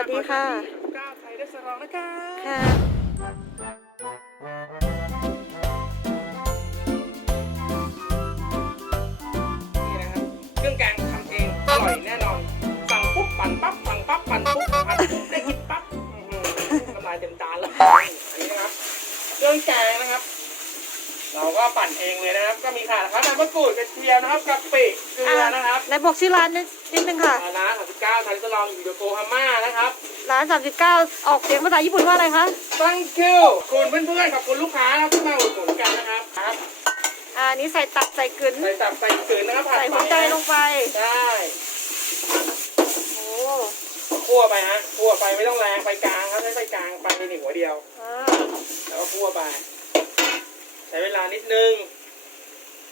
วัสดีค่ะ ก้าวไทยได้สรองนะคะค่ะ นเองเลยนะครับ ก็มีข่านะครับน้ำมะกรูดกระเทียมนะครับกะปิเกลือนะครับไหนบอกชื่อร้านนิดนิดนึงค่ะ ร้าน39ไทยสลองอยู่โยโกฮาม่านะครับ ร้าน 39 ออกเสียงภาษาญี่ปุ่นว่าอะไรคะ thank you คุณเพื่อนๆขอบคุณลูกค้านะครับที่มาอุดหนุนกันนะครับครับอ่าอันนี้ใส่ตับใส่กึนใส่ตับใส่กลืนนะครับผัดใส่หัวใจลงไปได้โอ้คั่วไปฮะคั่วไปไม่ต้องแรงไฟกลางครับใช้ไฟกลางไปในหนึ่งหัวเดียวอ่าแล้วก็คั่วไปใช้เวลา นิดนึง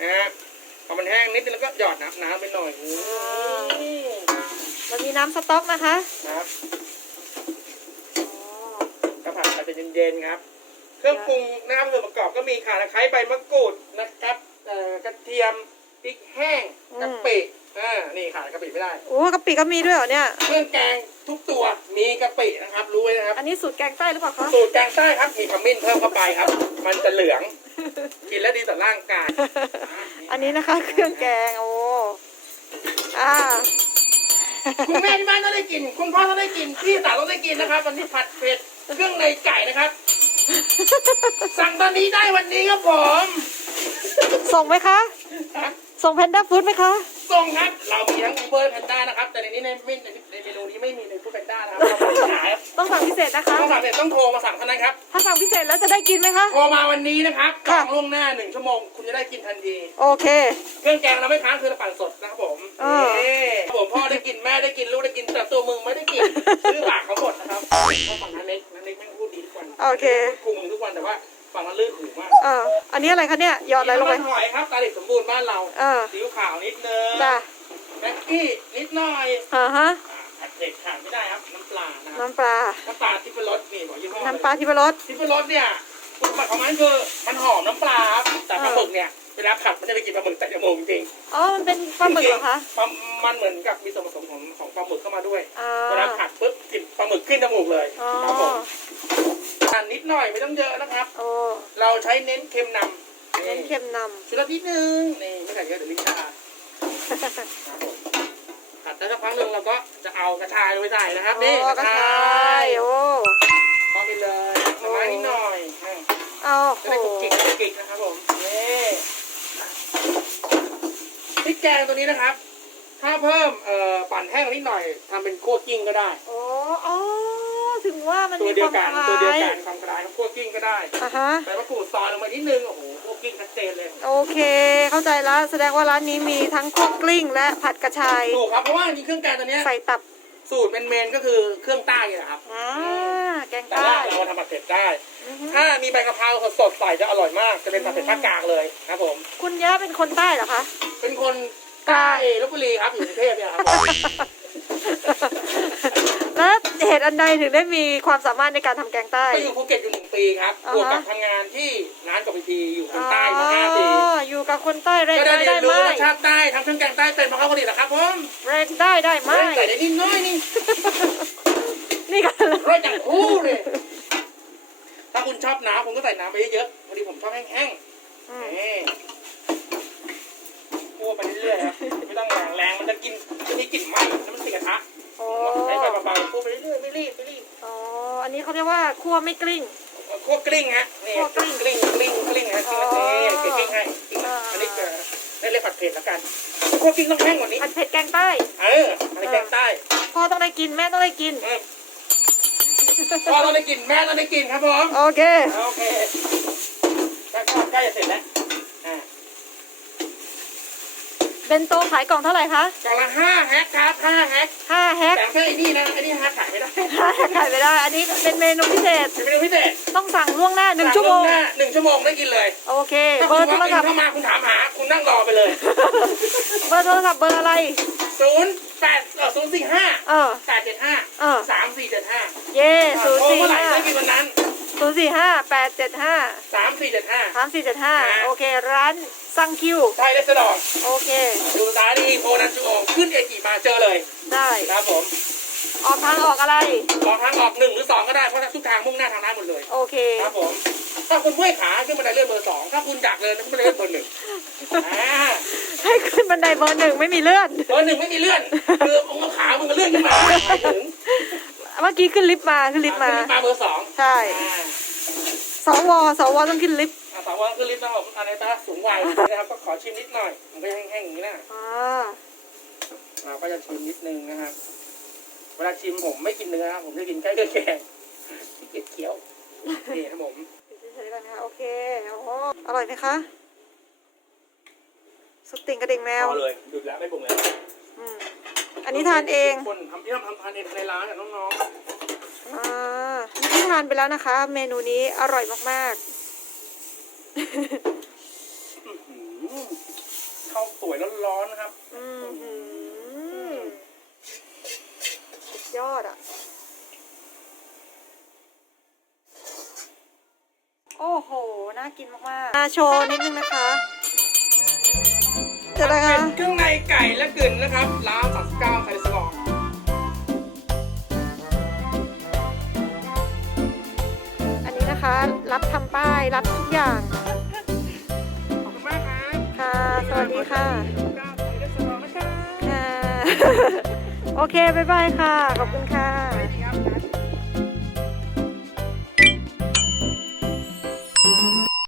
นะฮะพอมันแห้งนิดนึงแล้วก็หยอดน้ำน้ำไปหน่อยอืมเรามีน้ำสต๊อกนะคะครับอ๋อก็ผัดไปเป็นเย็นๆครับ เครื่องปรุงนะครับส่วนประกอบก็มีข่าตะไคร้ใบมะกรูดนะครับเอ่อกระเทียมพริกแห้งกะปิอ่านี่ขาดกะปิไม่ได้ โอ้กะปิก็มีด้วยเหรอเนี่ย เครื่องแกง ทุกตัวมีกะปินะครับ รู้ไว้นะครับ อันนี้สูตรแกงใต้หรือเปล่าคะสูตรแกงใต้ครับมีขมิ้นเพิ่มเข้าไปครับ มันจะเหลืองกินแล้วดีต่อร่างกายอันนี้นะคะ เครื่องแกงโอ้อ่าคุณแม่ที่บ้านต้องได้กิน คุณพ่อต้องได้กินพี่สาวต้องได้กินนะครับวันนี้ผัดเผ็ดเครื่องในไก่นะครับ สั่งตอนนี้ได้วันนี้ครับผม ส่งไหมคะ ส่งแพนด้าฟู้ดไหมคะ ส่งครับเรามีทั้งเบอร์แพนด้านะครับ แต่ในนี้ในไม่ในในเมนูนี้ไม่มีในฟู้ดแพนด้านะครับเราไม่ขายครับต้องสั่งพิเศษนะคะ ต้องสั่งเสร็จต้องโทรมาสั่งเท่านั้นครับถ้าสั่งพิเศษแล้วจะได้กินไหมคะ โทรมาวันนี้นะครับจค่ะองล่วงหน้าหนึ่งชั่วโมงคุณจะได้กินทันทีโอเค เครื่องแกงเราไม่ค้างคือเราปั่นสดนะครับผมเออ นี่ครับผมพ่อได้กินแม่ได้กินลูกได้กินแต่ตัวมึงไม่ได้กินซื้อปากเขาหมดนะครับเพราะฝั่งนั้นเล็กนั้นเล็กแม่งพูดดีทุกวันโอเคปรุงทุกวันแต่ว่า ฝั่งนั้นลื่นหูมากเอออันนี้อะไรคะเนี่ยหยอดอะไรลงไปน้ำมันหอยครับตาดิบสมบูรณ์บ้านเราเออซีอิ๊วขาวนิดนึงจ้ะแม็กกี้นิดหน่อยอ่าฮะอ่าผัดเผ็ดขาดไม่ได้ครับน้ำปลานะครับน้ำปลาน้ำปลาทิพย์รสนี่บอกยี่ห้อน้ำปลาทิพรสทิพย์รสเนี่ยคุณสมบัติของมันคือมันหอมน้ำปลาครับแต่ปลาหมึกเนี่ยเวลาผัดมันจะไปกินปลาหมึกแต่จมูกจริงอ๋อมันเป็นปลาหมึกเหรอคะปลามันเหมือนกับมีส่วนผสมของของปลาหมึกเข้ามาด้วยอ่าเวลาผัดปุ๊บกลิ่นปลาหมึกขึ้นจมูกเลยอ๋อครับผมทา นนิดหน่อยไม่ต้องเยอะนะครับ โอ้เราใช้เน้นเค็มนำเน้นเค็มนชุดละนิดนึงนี่ไม่ใส่เยอะเดี๋ยวลิ้นชาำครับผมผัดได้สักพักหนึ่งเราก็จะเอากระชายลงไปใส่นะครับโอ้นี่กระชายโอ้พอไปเลยน้ำมันนิดหน่อยอะเอาจะโอ้ได้กรุบกริบกรุบกริบนะครับผมนี่พริกแกงตัวนี้นะครับ ถ้าเพิ่มเอ่อปั่นแห้งนิดหน่อยทำเป็นคั่วกิ้งก็ได้โอ้อ๋อ ถึงว่ามันตัวมีเดีคยววามกันคตัวเดียวล้ายกันความกระดายคั่วกิ้งก็ได้อะฮะใส่มะกรูดซอยลงไปนิดนึงโอ้โหคั่วกิ้งชัดเจนเลยโอเค เข้าใจแล้ว แสดงว่าร้านนี้มีทั้งคุกกลิ้งและผัดกระชาย ถูกครับเพราะว่าจริงๆเครื่องแกงตัวเนี้ยใส่ตับสูตรเมนๆก็คือเครื่องใต้นี่แหละครับอ่าแกงแต่ใต้ ว่าเรามาทำผัดเผ็ดได้ อือฮึ ถ้ามีใบกะเพราสดๆใส่จะอร่อยมาก จะเป็นผัดเผ็ดภาคกลางเลยครับผม คุณย่าเป็นคนใต้เหรอคะ เป็นคนใต้ลบบุรีครับอยู่กรุงเทพเนี่ยครับผมแล้ว เหตุอันใดถึงได้มีความสามารถในการทำแกงใต้ ไปอยู่ภูเก็ตอยู่หนึ่งปีครับอ่าฮะ บวกกับทำงานที่ร้านกับพีทีอยู่คนอ๋อใต้มาห้าปีอยู่กับคนใต้แรงก็ได้ได้เรียนได้รู้ไหมรสชาติใต้ทำเครื่องแกงใต้เป็นมาเข้าผลิตนะครับผมแรงได้ได้ไหมเล่นใส่ได้นิดน้อยนี่นี่กันเหรอรสอย่างคู่เลย ถ้าคุณชอบน้ำคุณก็ใส่น้ำไปเยอะๆพอดีผมชอบแห้งอืๆมนี่คั่วไปเรื่อยๆครับไม่ต้องแรงแรงมันจะกินจะมีกลิ่นไหม้ รียกว่าคั่วไม่กลิ้ง คั่วกลิ้งฮะนี่คั่วกลิ้งกลิ้งกลิ้งกลิ้งฮะกลิ้งอ๋อนี่กลิ้งให้กลิ้งอ่าอันนี้เกิดได้เรียกผัดเผ็ดแล้วกันคั่วกลิ้งต้องแห้งกว่านี้ผัดเผ็ดแกงใต้ เอออันนี้แกงใต้พ่อต้องได้กินแม่ต้องได้กินเออพ่อต้องได้กินแม่ต้องได้กินครับผมโอเคโอเคใกล้ใกล้จะเสร็จแล้วอ่า เบนโตขายกล่องเท่าไหร่คะกล่องละห้าแฮกครับห้าแฮกห้าแฮกแต่แค่ไอ้นี่นะไอ้นี่ฮะขายไม่ได้ห้าแฮกขายไม่ได้ อันนี้เป็นเมนูพิเศษเป็นเมนูพิเศษต้องสั่งล่วงหน้าหนึ่งชั่วโมงสั่ล่หน้าหนึ่งชั่วโมงได้กินเลยโอเคถ้าเบคุอณร์โทรว่าศัพท์เข้ามาคุณถามหาคุณนั่งรอไปเลยเบอร์โทรศัพท์เบอร์อะไรศูนย์แปดเออศูนย์สี่ห้าเออแปดเจ็ดห้าเออสามสี่เจ็ดห้าเย่ศูนย์โทรสี่เมื่อไหร่ห้าได้กินวันนั้น ศูนย์สี่ห้าแปดเจ็ดห้าสามสี่เจ็ดห้า สามสี่เจ็ดห้าอ่าโอเค ร้านซังคิว ไทยเลสดองโอเค ดูซ้ายดีโพนันจูโองขึ้นเอกิมาเจอเลยได้ครับผม ออกทางออกอะไร ออกทางออกหนึ่งหรือสองก็ได้เพราะทุกทางมุ่งหน้าทางร้านหมดเลยโอเค ครับผม ถ้าคุณเมื่อยขาขึ้นบันไดเลื่อนเบอร์สองถ้าคุณอยากเลยขึ้นบันไดเลื่อนเบอร์หนึ่งอ่าให้ขึ้นบันไดเบอร์หนึ่งไม่มีเลื่อนเบอร์หนึ่งไม่มีเลื่อนคือองค์ขามึงก็เลื่อนขึ้นมาไปถึง เมื่อกี้ขึ้นลิฟต์มาขึ้นลิฟต์มา ขึ้นมาเบอร์สองใช่ อ่า สวสวต้องขึ้นลิฟต์อ่าสาวว่าขึ้นลิฟต์นะครับผมอะไรตาสูงวัยนะครับก็ขอชิมนิดหน่อย มันก็แห้งๆอย่างนี้นะอ่าอ่าก็จะชิมนิดนึงนะครับเวลาชิมผมไม่กินเนื้อครับผมจะกินแค่เครื่องแกงที่เกียจเคี้ยวนี่ครับผมเฉยๆก่อนนะคะโอเคโอ้โหอร่อยไหมคะสุดติ่งกระดิ่งแมวพอเลยหยุดแล้วไม่ปรุงแล้วอืม อันนี้ทานเองคนทำที่ทำทำทานเองในร้านเนี่ยน้องอ่านี่ทานไปแล้วนะคะ เมนูนี้อร่อยมากๆอื้อหือข้าวสวยร้อนๆนะครับๆอืมหือสุดยอดอะ โอ้โห น่ากินมากๆมาโชว์นิดนึงนะคะเจะนะคะเป็นเครื่องในไก่และกึ่นนะครับ รับทุกอย่าง ขอบคุณมากครับค่ะ สวัสดีค่ะเก้าไทยสลองนะครับค่ะ โอเค บ๊ายบายค่ะ ขอบคุณค่ะ